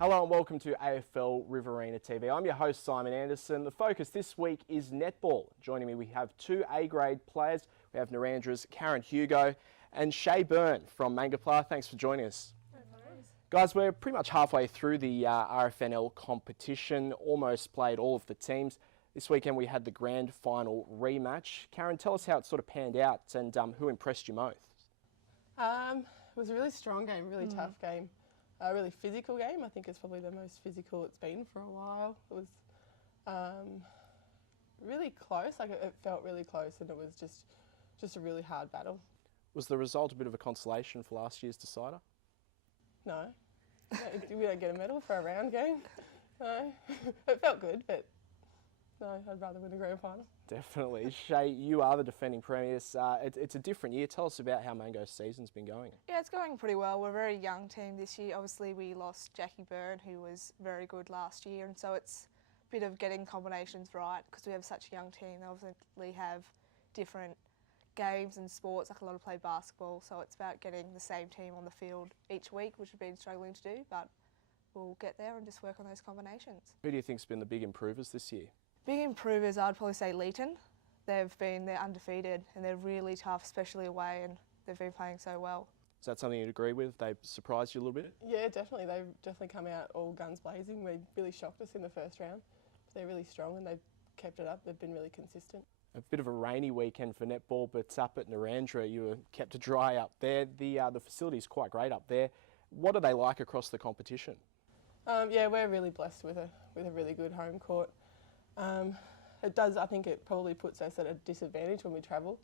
Hello and welcome to AFL Riverina TV. I'm your host Simon Anderson. The focus this week is netball. Joining me we have two A-grade players. We have Narandra's Caren Hugo and Shea Byrne from Mangoplah. Thanks for joining us. No worries. Guys, we're pretty much halfway through the RFNL competition, almost played all of the teams. This weekend we had the grand final rematch. Caren, tell us how it sort of panned out and who impressed you most? It was a really strong game, really tough game. A really physical game. I think it's probably the most physical it's been for a while. It was really close, like it felt really close, and it was just a really hard battle. Was the result a bit of a consolation for last year's decider? No. We don't get a medal for a round game. No. It felt good, but no, I'd rather win a grand final. Definitely. Shea, you are the defending premiers. It's a different year. Tell us about how Mango's season's been going. Yeah, it's going pretty well. We're a very young team this year. Obviously, we lost Byrne, who was very good last year, and so it's a bit of getting combinations right because we have such a young team. They obviously have different games and sports, like a lot of play basketball, so it's about getting the same team on the field each week, which we've been struggling to do, but we'll get there and just work on those combinations. Who do you think's been the big improvers this year? Big improvers, I'd probably say Leeton. They're undefeated and they're really tough, especially away, and they've been playing so well. Is that something you'd agree with? They surprised you a little bit? Yeah, definitely. They've definitely come out all guns blazing. They really shocked us in the first round. They're really strong and they've kept it up. They've been really consistent. A bit of a rainy weekend for netball, but up at Narandra you were kept dry up there. The facility's quite great up there. What are they like across the competition? Yeah, we're really blessed with a really good home court. It does. I think it probably puts us at a disadvantage when we travel.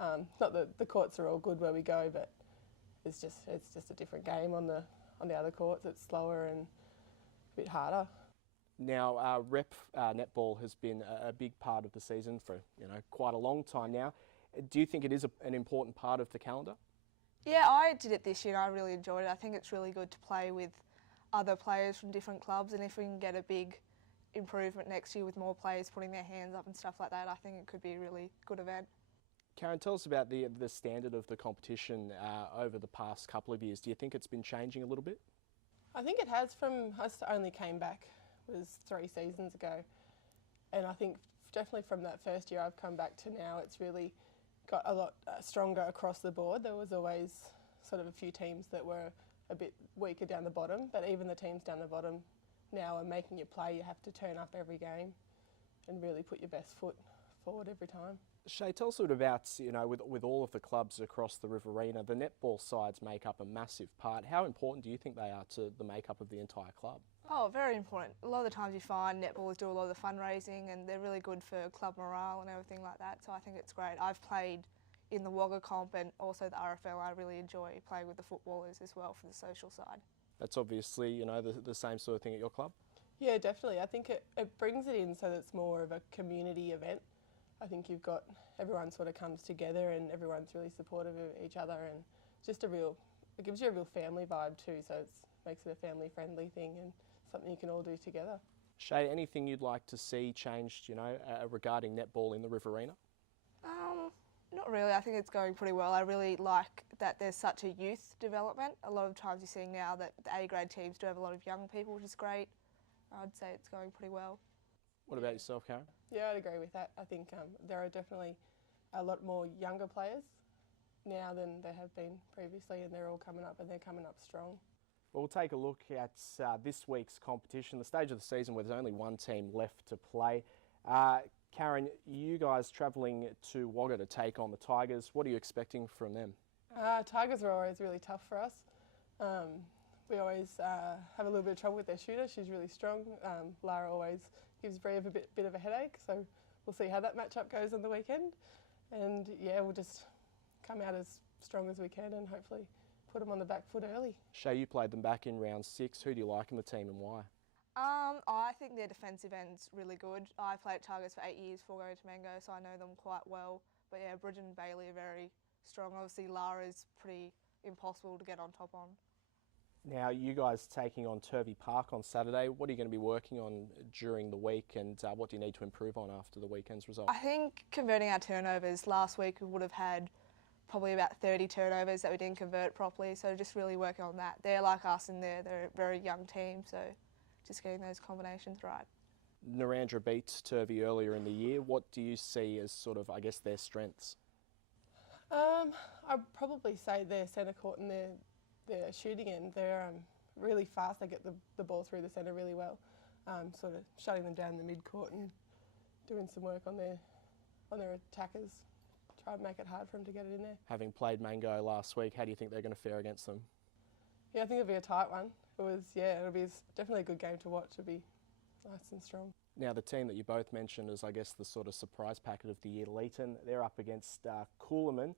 Not that the courts are all good where we go, but it's just a different game on the other courts. It's slower and a bit harder. Now, rep netball has been a big part of the season for quite a long time now. Do you think it is an important part of the calendar? Yeah, I did it this year and I really enjoyed it. I think it's really good to play with other players from different clubs, and if we can get a big improvement next year with more players putting their hands up and stuff like that, I think it could be a really good event. Caren, tell us about the standard of the competition over the past couple of years. Do you think it's been changing a little bit? I think it has. From us only came back was 3 seasons ago, and I think definitely from that first year I've come back to now, it's really got a lot stronger across the board. There was always sort of a few teams that were a bit weaker down the bottom, but even the teams down the bottom now are making you play. You have to turn up every game and really put your best foot forward every time. Shea, tell us a bit about, with all of the clubs across the Riverina, the netball sides make up a massive part. How important do you think they are to the makeup of the entire club? Oh, very important. A lot of the times you find netballers do a lot of the fundraising and they're really good for club morale and everything like that, so I think it's great. I've played in the Wagga comp and also the RFL. I really enjoy playing with the footballers as well for the social side. That's obviously, the same sort of thing at your club? Yeah, definitely. I think it brings it in so that it's more of a community event. I think you've got everyone sort of comes together and everyone's really supportive of each other, and just it gives you a real family vibe too, so it makes it a family friendly thing and something you can all do together. Shea, anything you'd like to see changed, regarding netball in the Riverina? Not really. I think it's going pretty well. I really like that there's such a youth development. A lot of times you're seeing now that the A-grade teams do have a lot of young people, which is great. I'd say it's going pretty well. What about yourself, Caren? Yeah, I'd agree with that. I think there are definitely a lot more younger players now than there have been previously, and they're all coming up, and they're coming up strong. Well, we'll take a look at this week's competition, the stage of the season where there's only one team left to play. Caren, you guys travelling to Wagga to take on the Tigers. What are you expecting from them? Tigers are always really tough for us. We always have a little bit of trouble with their shooter. She's really strong. Lara always gives Bree a bit of a headache, so we'll see how that matchup goes on the weekend. And yeah, we'll just come out as strong as we can and hopefully put them on the back foot early. Shea, you played them back in round 6. Who do you like in the team and why? I think their defensive end's really good. I played Tigers for 8 years before going to Mango, so I know them quite well. But yeah, Bridget and Bailey are very strong. Obviously, Lara's pretty impossible to get on top on. Now, you guys taking on Turvey Park on Saturday. What are you going to be working on during the week, and what do you need to improve on after the weekend's result? I think converting our turnovers. Last week we would have had probably about 30 turnovers that we didn't convert properly. So just really working on that. They're like us and they're a very young team, so just getting those combinations right. Narrandera beat Turvey earlier in the year. What do you see as sort of, I guess, their strengths? I'd probably say their centre court and their shooting end. They're really fast. They get the ball through the centre really well. Sort of shutting them down in the mid court and doing some work on their attackers. Try and make it hard for them to get it in there. Having played Mango last week, how do you think they're going to fare against them? Yeah, I think it'll be a tight one. It'll be definitely a good game to watch. It'll be nice and strong. Now, the team that you both mentioned is, I guess, the sort of surprise packet of the year, Leeton. They're up against Coolaman.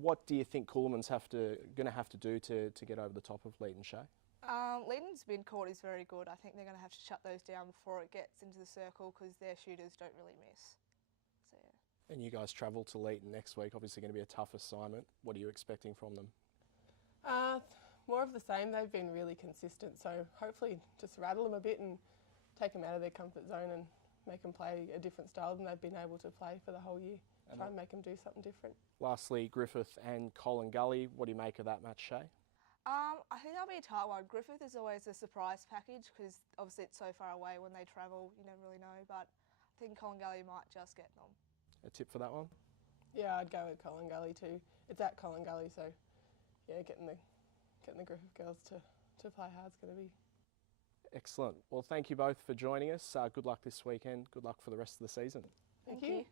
What do you think Coolaman's going to have to do to get over the top of Leeton, Shea? Leeton's mid-court is very good. I think they're going to have to shut those down before it gets into the circle because their shooters don't really miss. So, yeah. And you guys travel to Leeton next week. Obviously going to be a tough assignment. What are you expecting from them? More of the same. They've been really consistent, so hopefully just rattle them a bit and take them out of their comfort zone and make them play a different style than they've been able to play for the whole year. Try and make them do something different. Lastly, Griffith and Colin Gully. What do you make of that match, Shea? I think that'll be a tight one. Griffith is always a surprise package because obviously it's so far away when they travel, you never really know, but I think Colin Gully might just get them. A tip for that one? Yeah, I'd go with Colin Gully too. It's at Colin Gully, so yeah, getting the Griffith girls to play hard is going to be... Excellent. Well, thank you both for joining us. Good luck this weekend. Good luck for the rest of the season. Thank you.